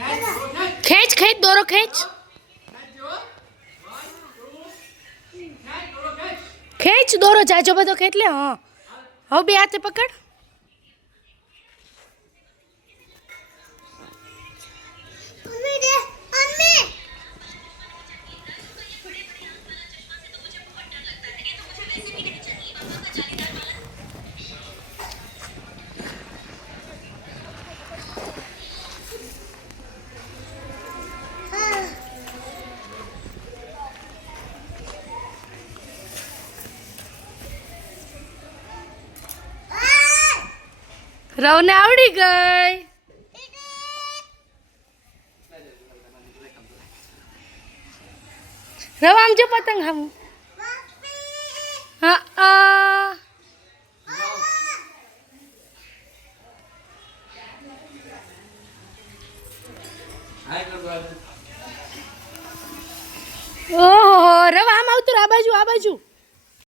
ખેંચ ખેંચ દોરો ખેંચ ખેંચ દોરો જાજો બધો ખેંચ લે હા હવે બે હાથે પકડ રવને આવડી ગઈ રવ આમ જો પતંગ આમ હા ઓહો રવ આમ આવતું આ બાજુ